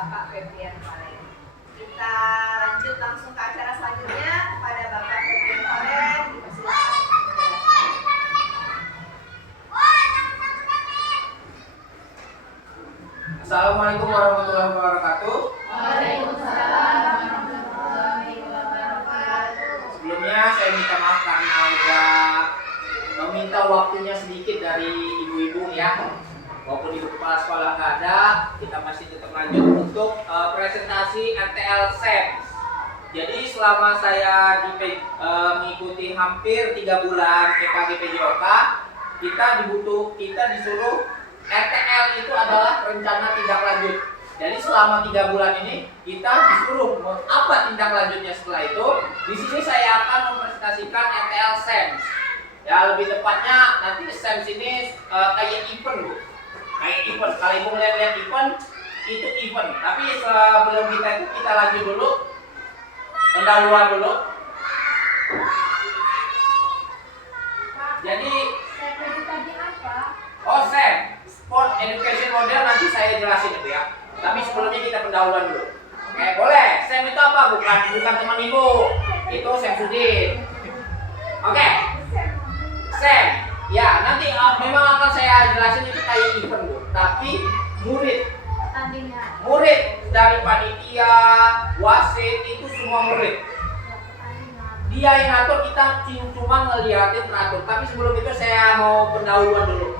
Bapak Febrian Valen. Kita lanjut langsung ke acara selanjutnya kepada Bapak Febrian Valen. Dipersilakan. Assalamualaikum warahmatullahi wabarakatuh. Waalaikumsalam warahmatullahi wabarakatuh. Sebelumnya saya minta maaf karena udah meminta waktunya sedikit dari ibu-ibu ya. Walaupun ibu kepala sekolah nggak ada, kita masih tetap lanjut untuk presentasi RTL SEMS. Jadi selama saya mengikuti hampir 3 bulan PKG PJOK, kita disuruh RTL itu adalah rencana tindak lanjut. Jadi selama 3 bulan ini kita disuruh apa tindak lanjutnya setelah itu. Di sini saya akan mempresentasikan RTL SEMS. Ya lebih tepatnya nanti SEMS ini kayak event Bu. Kayak event. Kalau ibu lihat event itu event. Tapi sebelum kita lanjut dulu pendahuluan dulu. Jadi tadi apa? SEM Sport Education Model nanti saya jelasin itu ya. Tapi sebelumnya kita pendahuluan dulu. Oke, boleh. SEM itu apa? Bukan teman ibu. Itu SEM Sudin. Oke. SEM. Ya, nanti memang akan saya jelasin itu kayak event Bu. Tapi murid dari panitia, wasit itu semua murid. Dia yang ngatur, kita cuma ngeliatin teratur. Tapi sebelum itu saya mau pendahuluan dulu.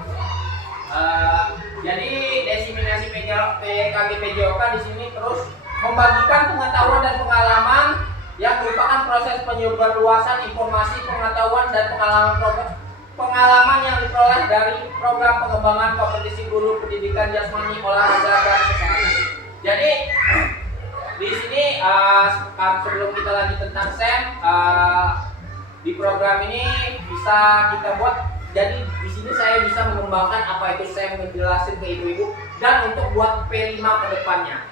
Jadi desiminasi PKG PJOK di sini terus membagikan pengetahuan dan pengalaman yang merupakan proses penyebarluasan informasi, pengetahuan dan pengalaman yang diperoleh dari program pengembangan kompetisi guru pendidikan jasmani, olahraga dan kesehatan. Jadi di sini sebelum kita lanjut tentang SEM, di program ini bisa kita buat. Jadi di sini saya bisa mengembangkan apa itu SEM, menjelasin ke ibu-ibu dan untuk buat P5 ke depannya.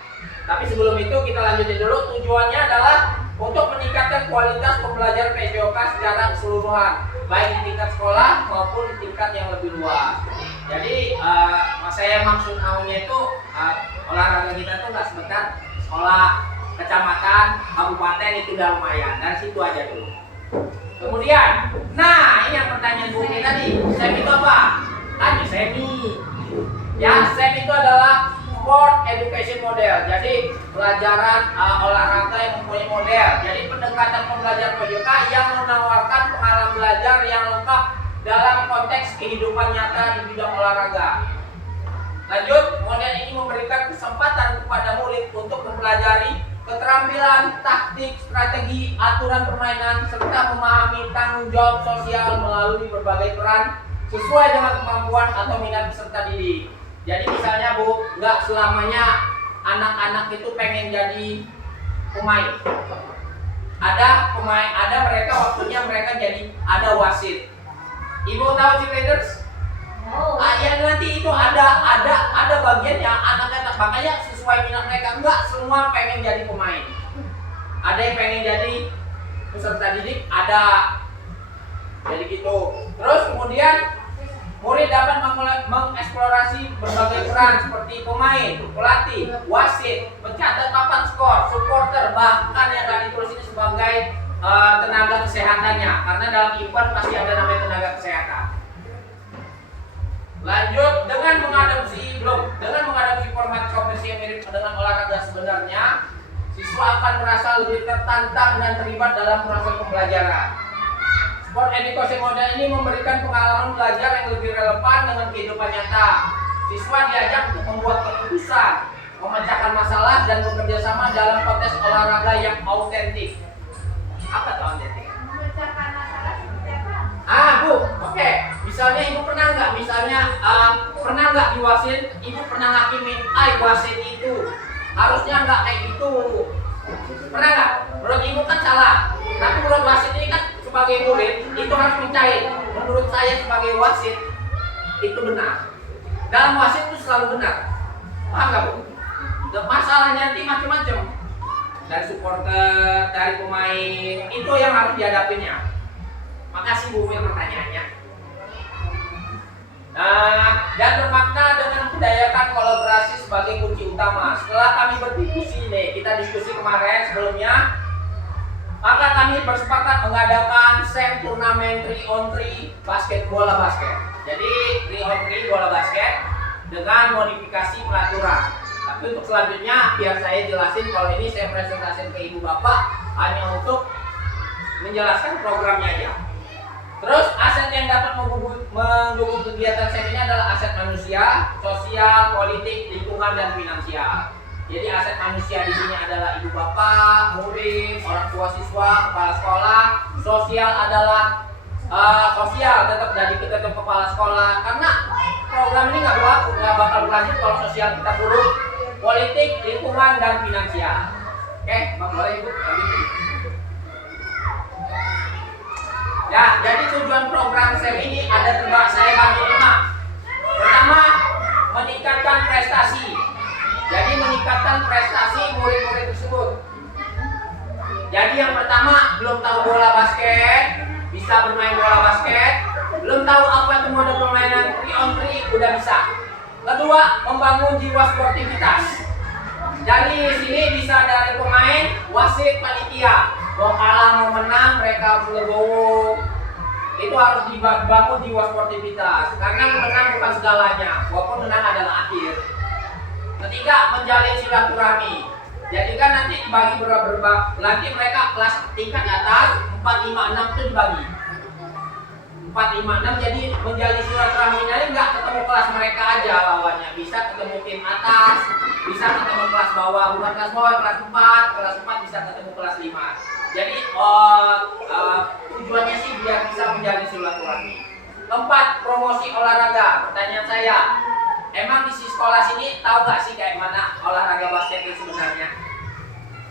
Tapi sebelum itu kita lanjutin dulu. Tujuannya adalah untuk meningkatkan kualitas pembelajaran PJOK secara keseluruhan, baik di tingkat sekolah maupun di tingkat yang lebih luas. Jadi saya maksud awalnya itu olahraga kita tuh nggak sebentar sekolah, kecamatan, kabupaten itu udah lumayan. Dari situ aja dulu. Kemudian, nah ini yang pertanyaan Bu ini tadi, SEM itu apa? Tadi SEMI. Ya, SEM itu adalah Sport Education Model. Jadi pelajaran olahraga yang mempunyai model. Jadi pendekatan pembelajaran PJOK yang menawarkan pengalaman belajar yang lengkap dalam konteks kehidupan nyata di bidang olahraga. Lanjut, model ini memberikan kesempatan kepada murid untuk mempelajari keterampilan, taktik, strategi, aturan permainan, serta memahami tanggung jawab sosial melalui berbagai peran sesuai dengan kemampuan atau minat peserta didik. Jadi misalnya Bu, nggak selamanya anak-anak itu pengen jadi pemain. Ada mereka waktunya mereka jadi ada wasit. Ibu tahu cheerleaders? Ya nanti itu ada bagian yang anak-anak makanya sesuai minat mereka. Enggak semua pengen jadi pemain. Ada yang pengen jadi peserta didik, ada. Jadi gitu. Terus kemudian murid dapat mengeksplorasi berbagai peran seperti pemain, pelatih, wasit, pencatat papan skor, supporter, bahkan yang tadi ditulis ini sebagai tenaga kesehatannya. Karena dalam event pasti ada namanya tenaga kesehatan. Lanjut, dengan mengadopsi format kompetisi yang mirip dengan olahraga sebenarnya, siswa akan merasa lebih tertantang dan terlibat dalam proses pembelajaran. Sport Education Model ini memberikan pengalaman belajar yang lebih relevan dengan kehidupan nyata. Siswa diajak untuk membuat keputusan, memecahkan masalah, dan bekerja sama dalam kontes olahraga yang autentik. Apa itu autentik? Memecahkan masalah seperti apa? Bu, oke. Misalnya ibu pernah nggak di wasit, ibu pernah ngakimin, wasit itu harusnya nggak kayak gitu. Pernah nggak? Menurut ibu kan salah. Tapi menurut wasit ini kan sebagai murid itu harus mencari. Menurut saya sebagai wasit itu benar. Dalam wasit itu selalu benar. Paham nggak Bu? Masalahnya nanti macam-macam. Dari supporter, dari pemain, itu yang harus dihadapinya. Makasih Bu Mil pertanyaannya. Dan bermakna dengan membudayakan kolaborasi sebagai kunci utama. Setelah kami berpikir kita diskusi kemarin sebelumnya, maka kami bersepakat mengadakan SEM turnamen 3-on-3 bola basket. Jadi 3-on-3 bola basket dengan modifikasi peraturan. Tapi untuk selanjutnya biar saya jelasin, kalau ini saya presentasikan ke ibu bapak hanya untuk menjelaskan programnya aja. Terus aset yang dapat mendukung kegiatan SEM ini adalah aset manusia, sosial, politik, lingkungan, dan finansial. Jadi aset manusia di sini adalah ibu bapak, murid, orang tua siswa, kepala sekolah. Sosial adalah sosial tetap tetap kepala sekolah, karena program ini nggak bakal berlanjut kalau sosial kita buruk. Politik, lingkungan, dan finansial. Oke, boleh ibu lanjut. Ya, jadi tujuan program SEM ini ada saya bagi 5. Pertama, meningkatkan prestasi. Jadi meningkatkan prestasi murid-murid tersebut. Jadi yang pertama, belum tahu bola basket, bisa bermain bola basket. Belum tahu apa itu mode permainan 3-on-3, udah bisa. Kedua, membangun jiwa sportivitas. Jadi sini bisa dari pemain, wasit, panitia. Mau kalah mau menang, mereka harus legowo. Itu harus dibangun jiwa sportivitas. Karena menang bukan segalanya, walaupun menang adalah akhir. Ketiga, menjalin silaturahmi. Jadi kan nanti dibagi nanti mereka kelas tingkat di atas 4, 5, 6 itu dibagi 4, 5, 6. Jadi menjalin silaturahmi ini nggak ketemu kelas mereka aja lawannya, bisa ketemu tim atas, bisa ketemu kelas bawah, bukan kelas bawah, kelas 4 bisa ketemu kelas 5. Jadi tujuannya sih biar bisa menjalin silaturahmi. Keempat, promosi olahraga. Pertanyaan saya, emang di sekolah sini tahu nggak sih kayak mana olahraga basket itu sebenarnya?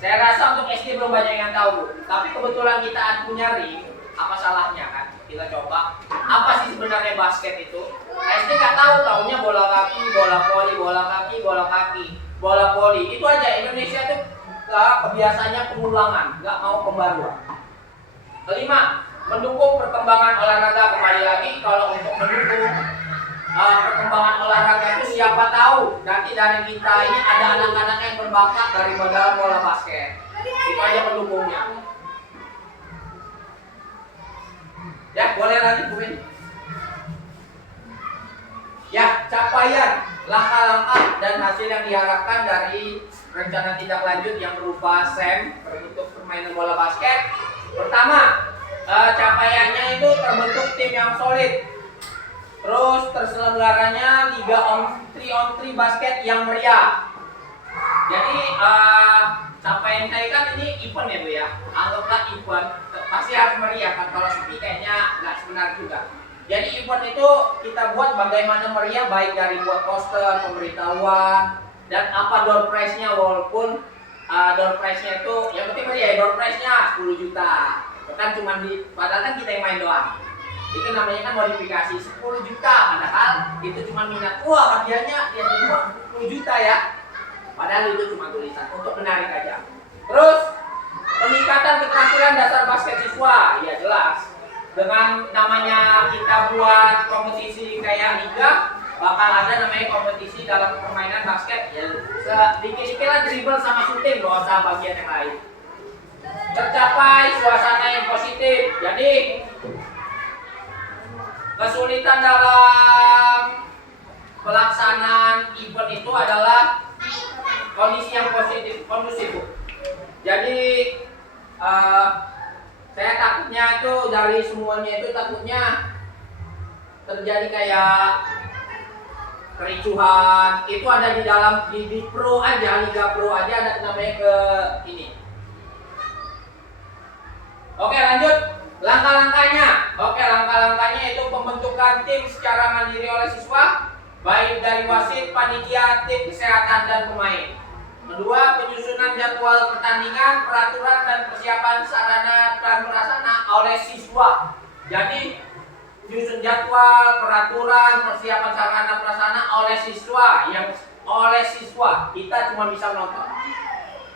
Saya rasa untuk SD belum banyak yang tahu, tapi kebetulan kita punya ring, apa salahnya kan? Kita coba, apa sih sebenarnya basket itu? SD nggak tahu, taunya bola kaki, bola voli, bola kaki, bola kaki, bola voli. Itu aja. Indonesia tuh kebiasaannya pengulangan, nggak mau pembaruan. Kelima, mendukung perkembangan olahraga. Kembali lagi, kalau untuk mendukung perkembangan olahraga itu siapa tahu nanti dari kita ini ada anak-anak yang berbakat dari modal bola basket. Itu aja pendukungnya. Ya, boleh lanjut Bu Min. Ya, capaian, langkah-langkah dan hasil yang diharapkan dari rencana tindak lanjut yang berupa SEM berbentuk permainan bola basket. Pertama, capaiannya itu terbentuk tim yang solid. Terus terselenggaranya Liga 3-on-3 basket yang meriah. Jadi capaian saya kan ini event ya Bu ya. Anggaplah event, pasti harus meriah kan. Kalau sepi kayaknya nggak sebenar juga. Jadi event itu kita buat bagaimana meriah, baik dari buat poster, pemberitahuan, dan apa door prize-nya. Walaupun door prize-nya itu yang penting meriah, door prize-nya 10 juta. Kan cuma padahal kan kita yang main doang. Itu namanya kan modifikasi 10 juta, padahal itu cuma minat. Wah, hadiahnya dia semua 10 juta ya. Padahal itu cuma tulisan untuk menarik aja. Terus peningkatan keterampilan dasar basket siswa, ya jelas. Dengan namanya kita buat kompetisi kayak liga, bakal ada namanya kompetisi dalam permainan basket. Ya, sedikit-sedikit lah dribble sama shooting, gak usah bagian yang lain. Tercapai suasana yang positif. Jadi kesulitan dalam pelaksanaan event itu adalah kondisi yang positif, kondusif. Jadi saya takutnya itu dari semuanya itu takutnya terjadi kayak kericuhan. Itu ada di dalam di pro aja, Liga Pro aja ada namanya ke ini. Oke, lanjut. Langkah-langkahnya itu pembentukan tim secara mandiri oleh siswa, baik dari wasit, panitia, tim kesehatan, dan pemain. Kedua, penyusunan jadwal pertandingan, peraturan, dan persiapan sarana dan prasarana oleh siswa. Jadi, menyusun jadwal, peraturan, persiapan sarana prasarana oleh siswa. Kita cuma bisa nonton.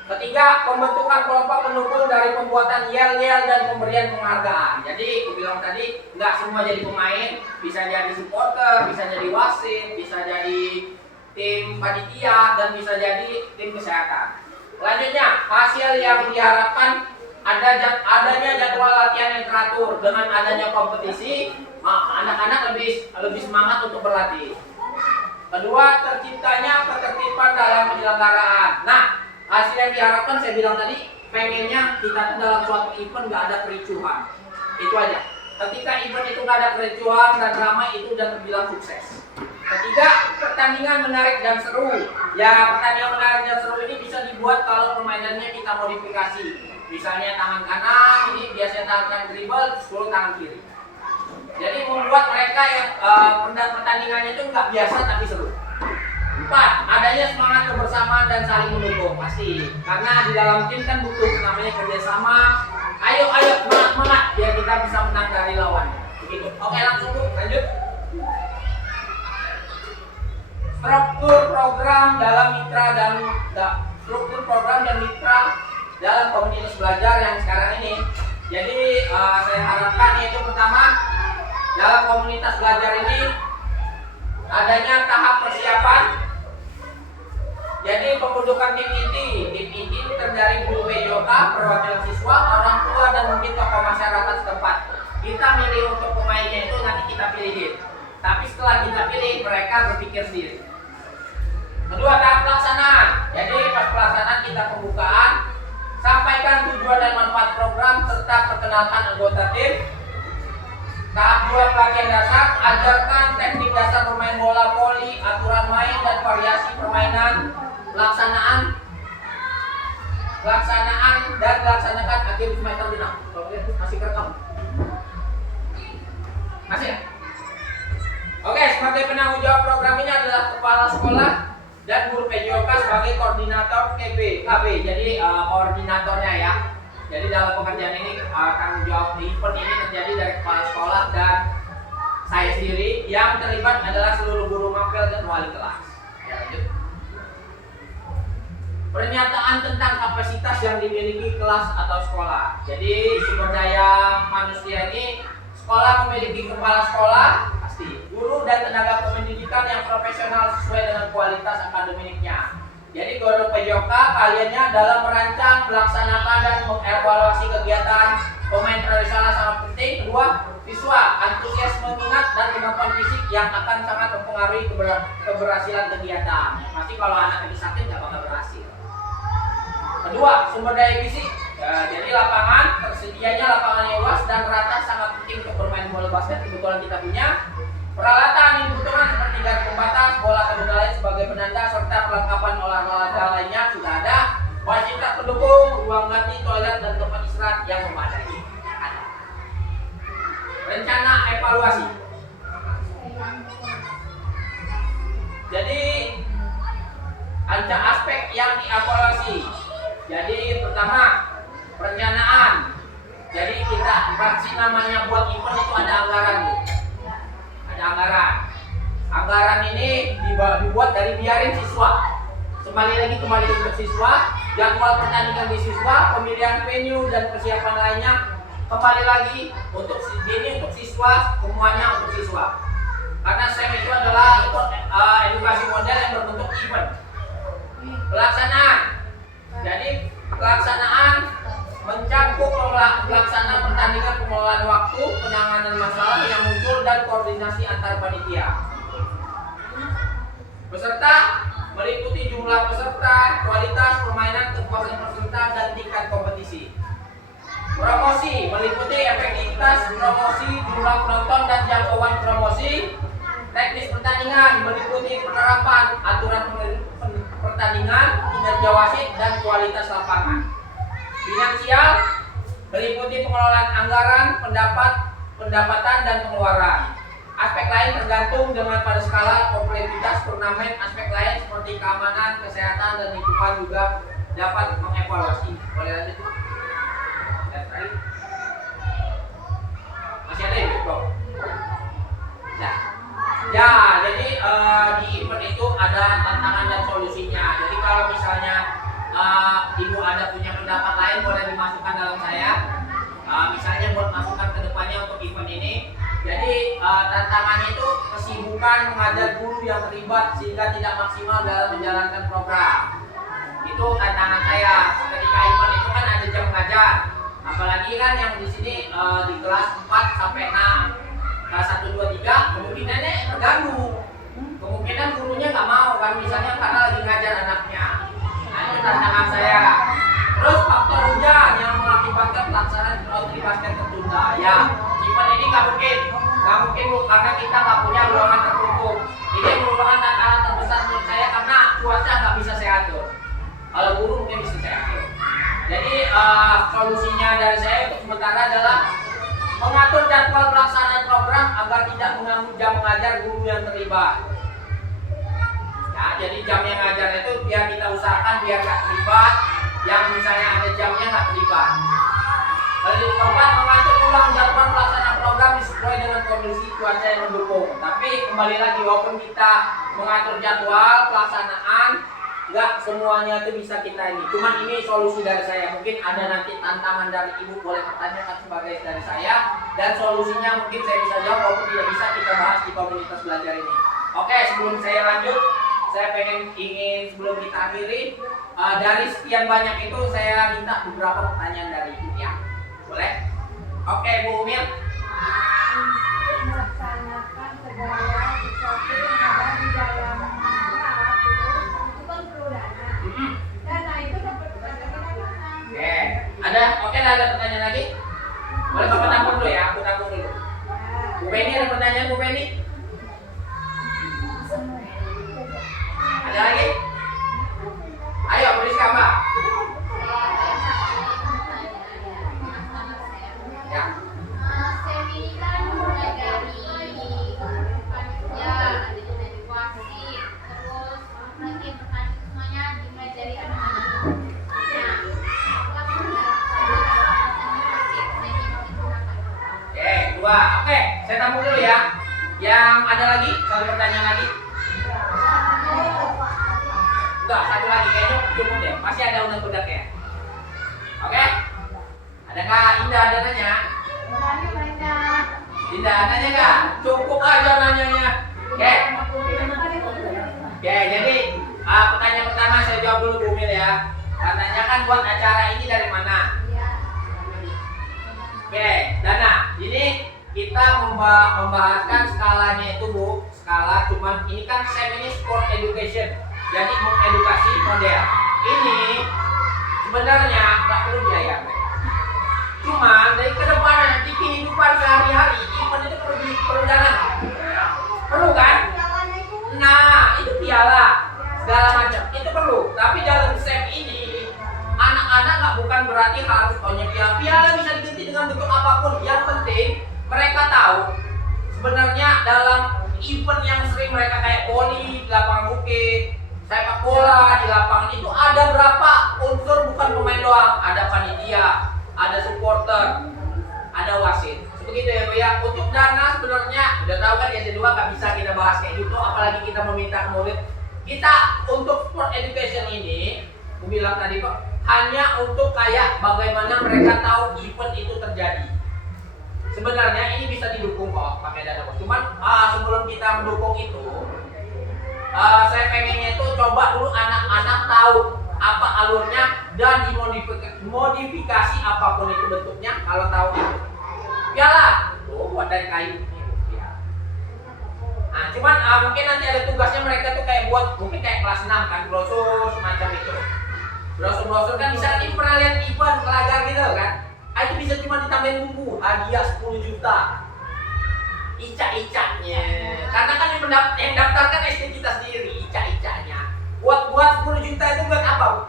Ketiga, pembentukan kelompok pendukung dari pembuatan yel-yel dan pemberian penghargaan. Jadi, aku bilang tadi, nggak semua jadi pemain, bisa jadi supporter, bisa jadi wasit, bisa jadi tim panitia, dan bisa jadi tim kesehatan. Selanjutnya, hasil yang diharapkan adanya jadwal latihan yang teratur. Dengan adanya kompetisi, anak-anak lebih semangat untuk berlatih. Kedua, terciptanya ketertiban dalam penyelenggaraan. Nah, hasil yang diharapkan saya bilang tadi, pengennya kita dalam suatu event nggak ada kericuhan. Itu aja. Ketika event itu nggak ada kericuhan dan ramai, itu udah terbilang sukses. Ketiga, pertandingan menarik dan seru. Ya, pertandingan menarik dan seru ini bisa dibuat kalau permainannya kita modifikasi. Misalnya tangan kanan, ini biasanya tangan kanan dribble, 10 tangan kiri. Jadi membuat mereka yang pertandingannya itu nggak biasa tapi seru. 4, adanya semangat kebersamaan dan saling mendukung, pasti. Karena di dalam tim kan butuh namanya kerjasama. Ayo semangat biar kita bisa menang dari lawan. Begitu. Oke, langsung Bu, lanjut. Struktur program dan mitra dalam komunitas belajar yang sekarang ini. Jadi saya harapkan yaitu pertama, dalam komunitas belajar ini adanya tahap persiapan. Jadi pembentukan tim inti terdiri guru PJOK, perwakilan siswa, orang tua dan mungkin tokoh masyarakat setempat. Kita milih untuk pemainnya itu nanti kita pilihin. Tapi setelah kita pilih, mereka berpikir sendiri. Kedua, tahap pelaksanaan. Jadi pas pelaksanaan kita pembukaan, sampaikan tujuan dan manfaat program serta perkenalkan anggota tim. Tahap 2, pelatihan dasar, ajarkan teknik dasar bermain bola voli, aturan main dan variasi permainan, pelaksanaan dan dilaksanakan akhir semester genap. Masih kerekam? Masih ya? Oke, sebagai penanggung jawab program ini adalah kepala sekolah dan guru PJOK sebagai koordinator KB. Jadi koordinatornya ya. Jadi dalam pekerjaan ini tanggung jawab di event ini terjadi dari kepala sekolah dan saya sendiri. Yang terlibat adalah seluruh guru mapel dan wali kelas. Ya, lanjut. Pernyataan tentang kapasitas yang dimiliki kelas atau sekolah. Jadi sumber daya manusia ini, sekolah memiliki kepala sekolah pasti, guru dan tenaga pendidikan yang profesional sesuai dengan kualitas akademiknya. Jadi guru PJOK kaliannya dalam merancang, melaksanakan dan mengevaluasi kegiatan pemain tradisional sangat penting. Kedua, siswa antusiasme, minat dan kemampuan fisik yang akan sangat mempengaruhi keberhasilan kegiatan. Pasti kalau anak itu sakit nggak bakal berhasil. Kedua, sumber daya fisik. Jadi lapangan, tersedianya lapangan yang luas dan rata sangat penting untuk bermain bola basket. Kebetulan kita punya peralatan yang dibutuhkan seperti garis pembatas, bola kedua lain sebagai penanda serta perlengkapan olahraga lainnya sudah ada. Fasilitas pendukung, ruang ganti, toilet dan tempat istirahat yang memadai. Ada. Rencana evaluasi. Jadi ada aspek yang dievaluasi. Jadi pertama, perencanaan. Jadi kita pasti namanya buat event itu ada anggaran, Bu. Ada anggaran. Anggaran ini dibuat dari biarin siswa. Kembali untuk siswa, jadwal pertandingan di siswa, pemilihan venue dan persiapan lainnya kembali lagi untuk siswa, semuanya untuk siswa. Karena SEM itu adalah edukasi model yang berbentuk event. Pelaksanaan. Jadi pelaksanaan mencakup pelaksanaan pertandingan, pengelolaan waktu, penanganan masalah yang muncul dan koordinasi antar panitia. Peserta meliputi jumlah peserta, kualitas permainan, kepuasan peserta dan tingkat kompetisi. Promosi meliputi efektivitas promosi, jumlah penonton dan jangkauan promosi. Teknis pertandingan meliputi penerapan aturan pertandingan, kinerja wasit dan kualitas lapangan. Finansial meliputi pengelolaan anggaran, pendapatan dan pengeluaran. Aspek lain tergantung dengan pada skala kompleksitas turnamen. Aspek lain seperti keamanan, kesehatan dan lingkungan juga dapat mengevaluasi. Boleh lanjut, Pak? Masih ada ya, Bro? Nah. Ya, jadi di event itu ada tantangan dan solusinya. Jadi kalau misalnya ibu ada punya pendapat lain boleh dimasukkan dalam saya. Misalnya buat masukan ke depannya untuk event ini. Jadi tantangannya itu kesibukan mengajar guru yang terlibat sehingga tidak maksimal dalam menjalankan program. Itu tantangan saya. Ketika event itu kan ada jam mengajar. Apalagi kan yang di sini di kelas 4 sampai 6. Kelas 1, 2, 3 kemungkinannya terganggu. Kemungkinan gurunya nggak mau kan misalnya karena lagi ngajar anaknya. Nah, itu tantangan saya. Terus faktor hujan yang mengakibatkan pelaksanaan outdoor basket tertunda. Ya, event ini nggak mungkin Bu, karena kita nggak punya ruangan tertutup. Ini merupakan tantangan terbesar menurut saya karena cuaca nggak bisa saya atur. Kalau guru mungkin bisa saya atur. Jadi solusinya dari saya untuk sementara adalah mengatur jadwal pelaksanaan program agar tidak mengganggu jam mengajar guru yang terlibat. Nah, jadi jam yang ngajar itu biar kita usahakan biar nggak terlibat. Yang misalnya ada jamnya nggak terlibat. Lalu keempat, mengatur ulang jadwal pelaksanaan program sesuai dengan kondisi cuaca yang mendukung. Tapi kembali lagi walaupun kita mengatur jadwal pelaksanaan, nggak semuanya itu bisa kita ini. Cuman ini solusi dari saya. Mungkin ada nanti tantangan dari ibu boleh pertanyakan sebagai dari saya. Dan solusinya mungkin saya bisa jawab walaupun tidak bisa kita bahas di komunitas belajar ini. Oke, sebelum saya lanjut, saya ingin sebelum kita akhiri dari sekian banyak itu saya minta beberapa pertanyaan dari ibu ya. Boleh? Oke, Bu Umil. Melaksanakan segala sesuatu yang ada di dalam masyarakat itu kan perlu dana. Dana itu dapat dari mana? Oke, ada pertanyaan lagi? Boleh Bapak tampung dulu ya, aku tampung dulu. Bu Penny ada pertanyaan Bu Penny? Ada lagi? Ayo, tulis gambar. Ya. SEM ini kan mulai dari panitia, ada edukasi, terus nanti pertanyaan semuanya dimulai dari anak-anak. Nah, apa Oke, dua. Oke, saya tampung dulu ya. Yang ada lagi? Satu pertanyaan lagi? Enggak, satu lagi kayaknya cukup deh. Masih ada undang-undang ya. Oke? Adakah Indah ada nanya? Indah nanya nggak? Cukup aja nanyanya. Oke. Oke, jadi pertanyaan pertama saya jawab dulu Bu Mil ya. Katanya kan buat acara ini dari mana? Oke, dana. Ini kita membahaskan skalanya itu Bu. Skala cuman ini kan SEM ini sport education. Jadi mengedukasi model. Ini sebenarnya nggak perlu biaya. Cuman dari ke depan nanti kehidupan sehari-hari event itu perlu dana. Perlu kan? Nah, itu piala segala macam itu perlu. Tapi dalam SEM ini anak-anak nggak bukan berarti harus punya piala. Piala bisa diganti dengan bentuk apapun. Yang penting mereka tahu sebenarnya dalam event yang sering mereka kayak voli di lapangan bukit, sepak bola di lapangan itu ada berapa unsur bukan pemain doang, ada panitia, ada supporter, ada wasit. Begitu ya Bu ya. Untuk dana sebenarnya udah tahu kan ya, kedua nggak bisa kita bahas kayak gitu, apalagi kita meminta murid. Kita untuk sport education ini, aku bilang tadi kok, hanya untuk kayak bagaimana mereka tahu event itu terjadi. Sebenarnya ini bisa didukung kok pakai dana bos. Cuman sebelum kita mendukung itu, saya pengennya itu coba dulu anak-anak tahu apa alurnya dan dimodifikasi apapun itu bentuknya. Kalau tahu itu piala tuh buat dari kayu ini ya. Nah cuman mungkin nanti ada tugasnya mereka tuh kayak buat mungkin kayak kelas 6 kan, brosur semacam itu. Brosur kan bisa ini pernah lihat event pelajar gitu kan. Itu bisa cuma ditambahin bumbu hadiah 10 juta. Ica-icanya. Karena kan yang daftarkan SD kita sendiri, ica-icanya. Buat 10 juta itu buat apa, Bu?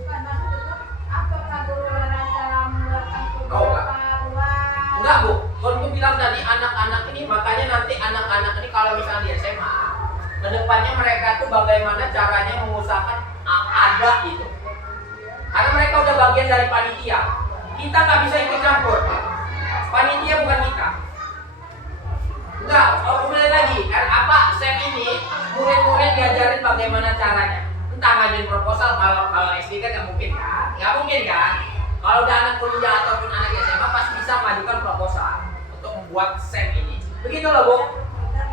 Bukan maksudnya apakah guru olahraga mengeluarkan Enggak. uang? Enggak, Bu. Kalau aku bilang tadi anak-anak ini, makanya nanti anak-anak ini kalau misalnya di SMA, kedepannya mereka tuh bagaimana caranya mengusahakan ada itu. Karena mereka udah bagian dari panitia. Kita nggak bisa ikut campur. Panitia bukan kita. Enggak, mulai lagi. Apa SEM ini murid-murid diajarin bagaimana caranya. Entah ngajuin proposal, kalau SD kan nggak mungkin kan? Nggak mungkin kan? Kalau udah anak kuliah ataupun anak SMA pasti bisa mengajukan proposal untuk membuat SEM ini. Begitu loh Bu.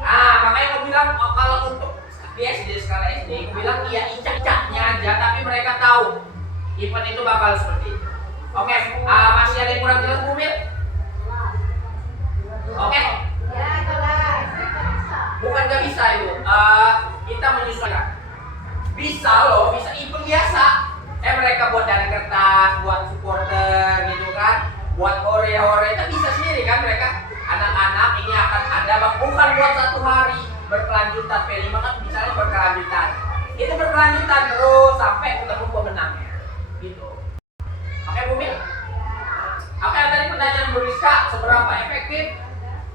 Nah makanya aku bilang kalau untuk di SD skala SD, aku bilang iya icak-icaknya aja, tapi mereka event itu bakal seperti itu. Oke, masih ada yang kurang jelas Bu Mil? Oke, Ya, kelas. Bisa. bukan gak bisa itu. Kita menyesuaikan. Bisa loh, bisa event biasa. Mereka buat dari kertas, buat supporter gitu kan, buat hore-hore, itu bisa sendiri kan mereka. Anak-anak ini akan ada, bukan buat satu hari berkelanjutan. P5 kan misalnya berkelanjutan. Itu berkelanjutan terus sampai ketemu pemenangnya. Gitu. Oke Bu Mil? Oke, tadi pertanyaan Bu Rizka, seberapa efektif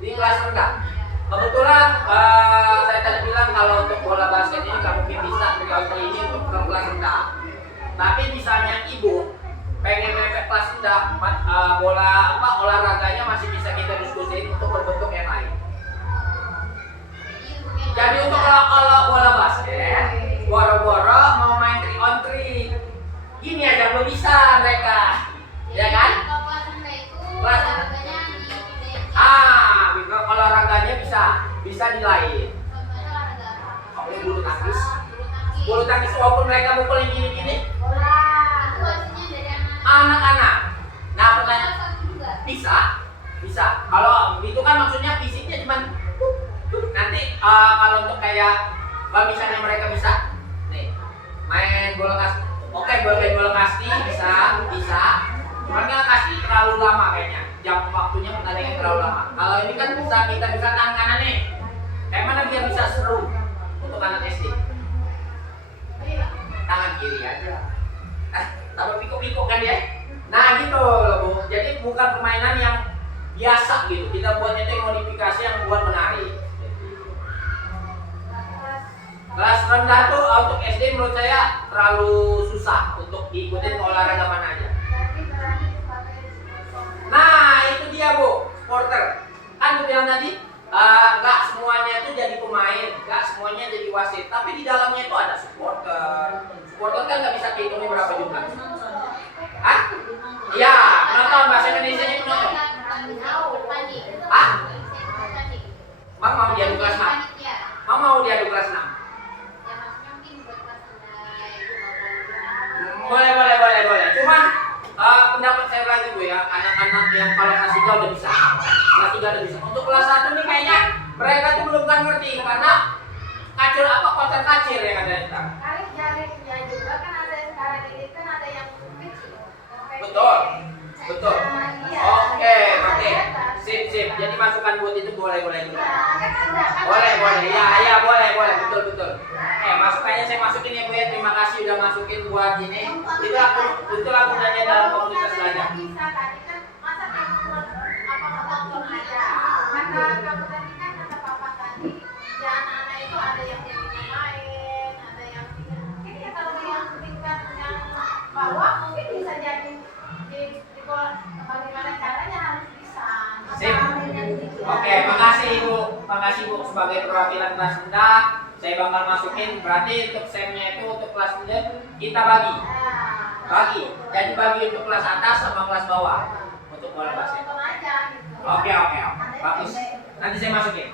di kelas rendah? Kebetulan saya tadi bilang kalau untuk bola basket ini nggak mungkin bisa beli ini untuk kelas rendah. Tapi misalnya ibu pengen efek kelas rendah, bola olahraganya masih bisa kita diskusiin untuk berbentuk yang lain. Jadi untuk kalau bola basket, boro-boro mau main 3 on 3, gini aja belum bisa mereka, ya kan? Kelas Olahraganya bisa di lain. Bulu tangkis. Bulu tangkis walaupun mereka mukulin gini-gini, anak-anak. Nah, pertanyaan bisa. Kalau itu kan maksudnya fisiknya cuman nanti kalau untuk kayak kalau misalnya mereka bisa nih main bola kasti. Oke, bola kasti bisa. Cuman nggak kasti terlalu lama kayaknya. Jam waktunya pertandingan terlalu lama. Kalau ini kan kita bisa tangan kanan nih. Kayak mana biar bisa seru untuk anak SD? Tangan kiri aja. Tambah pikuk-pikuk kan ya? Nah gitu loh Bu. Jadi bukan permainan yang biasa gitu. Kita buatnya itu modifikasi yang buat menarik. Kelas rendah tuh untuk SD menurut saya terlalu susah untuk diikutin olahraga mana aja. Nah itu dia Bu, supporter. Kan gue bilang tadi, nggak semuanya itu jadi pemain, nggak semuanya jadi wasit. Tapi di dalamnya itu ada supporter. Supporter kan nggak bisa dihitungnya berapa jumlah. Hah? Iya, penonton bahasa Indonesia-nya penonton. Bang mau diadu kelas 6? Bang mau diadu kelas 6? Boleh. Cuman pendapat saya lagi Bu ya, anak-anak yang kalau kelas 3 udah bisa. Kelas 3 udah bisa. Untuk kelas 1 nih kayaknya mereka tuh belum kan ngerti karena konten kacir yang ada di sana. Kali jaringnya juga kan ada sekarang ini kan ada yang kecil. Betul. Nah, iya. Oke. Sip. Jadi masukan buat itu boleh juga. Boleh. Iya, boleh. Betul. Masukannya saya masukin ya Bu ya. Terima kasih udah masukin buat ini. Itu lah gunanya dalam komunitas belajar. Bisa tadi kan masa kamu cuma nonton aja. Kata kamu tadi kan kata papa tadi, ya anak-anak itu ada yang jadi pemain, ada yang mungkin ya kalau yang tingkat yang bawah mungkin bisa jadi di bagaimana caranya harus bisa. Sip. Oke, makasih Bu sebagai perwakilan kelas rendah. Saya bakal masukin, berarti untuk SEM-nya itu untuk kelas rendah kita bagi. Jadi bagi untuk kelas atas sama kelas bawah untuk bola basket. Oke. Bagus. Nanti saya masukin.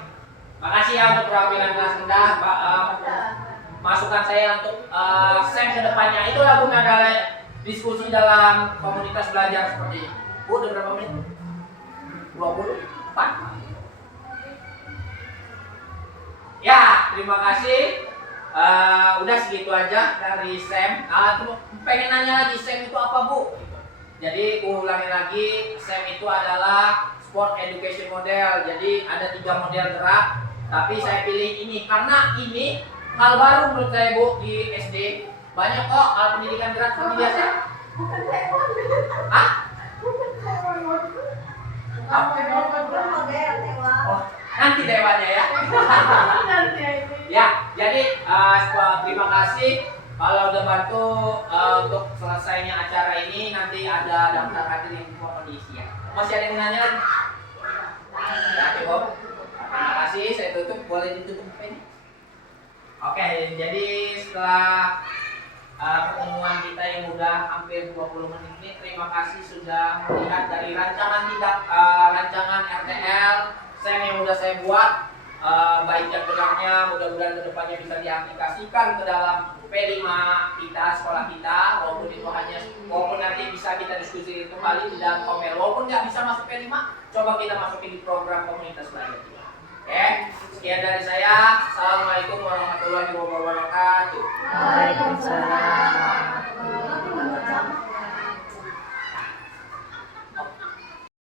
Makasih ya untuk perwakilan kelas rendah. Masukan saya untuk SEM kedepannya itulah guna dalam diskusi dalam komunitas belajar seperti ini. Bu, udah berapa menit? 24. Ya, terima kasih. Udah segitu aja dari SEM. Pengen nanya lagi, SEM itu apa Bu? Jadi ulangin lagi, SEM itu adalah Sport Education Model. Jadi ada 3 model gerak. Tapi saya pilih ini karena ini hal baru menurut saya Bu di SD. Banyak kok pendidikan gerak seperti biasa. Hah? Nanti dewanya ya. Ya, jadi terima kasih kalau udah bantu untuk selesainya acara ini. Nanti ada daftar hadirin info kondisi ya. Masih ada yang nanya lagi? Ya, cukup. Terima kasih, saya tutup. Boleh ditutup ini? Oke, jadi setelah pertemuan kita yang udah hampir 20 menit ini, terima kasih sudah melihat dari rancangan RTL SEM yang udah saya buat. Baik yang benarnya, mudah-mudahan kedepannya bisa diaplikasikan ke dalam P5 kita, sekolah kita, walaupun itu hanya bisa kita diskusi kembali di dalam komen. Walaupun nggak bisa masuk P5, coba kita masukin di program komunitas belajar. Oke, sekian dari saya. Assalamualaikum warahmatullahi wabarakatuh. Waalaikumsalam.